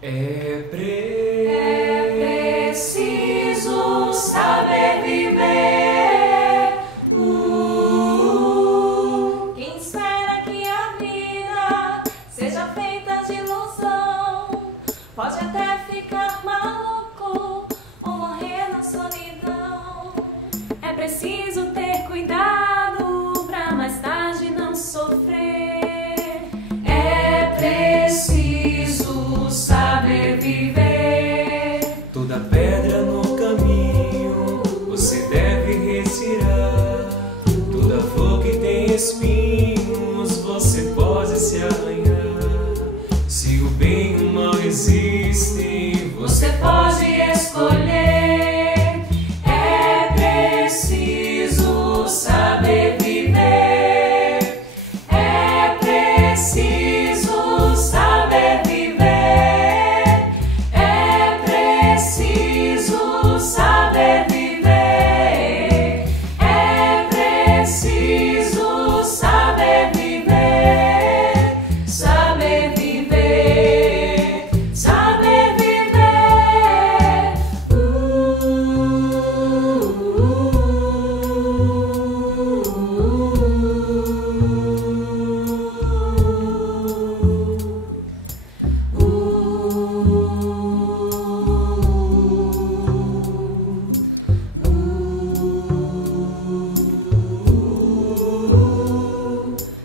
É preciso saber viver. Quem espera que a vida seja feita de ilusão pode até ficar maluco ou morrer na solidão. É preciso ter cuidado pra mais tarde não sofrer. É preciso saber viver. Toda pedra no caminho você deve retirar. Toda flor que tem espinhos você pode se arranhar. Se o bem e o mal existem, Você pode escolher. É preciso saber viver. É preciso saber viver. É preciso saber viver. É preciso saber viver. Saber viver. Saber viver.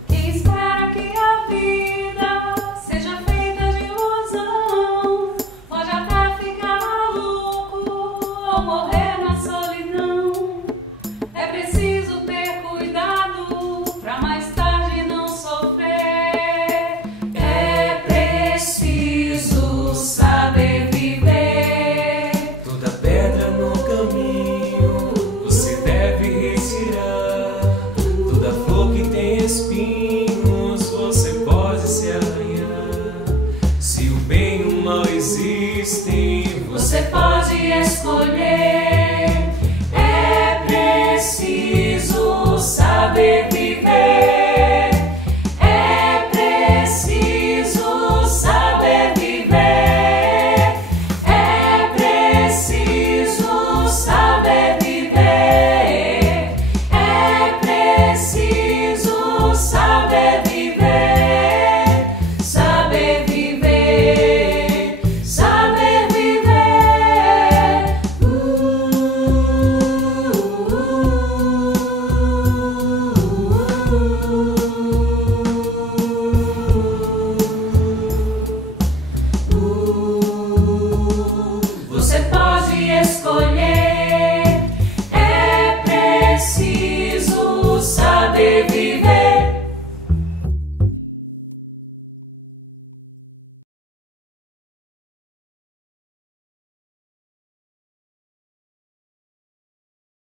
Quem espera que a vida seja feita de ilusão pode até ficar maluco ou morrer na solidão. É preciso ter cuidado pra mais tarde não sofrer. É preciso saber viver. toda pedra no caminho você deve retirar. Toda flor que tem espinhos você pode se arranhar. Se o bem e o mal existem, Você pode escolher. É preciso saber viver. É preciso saber viver. É preciso saber viver. É preciso saber viver. Saber viver. Saber viver. Você pode escolher.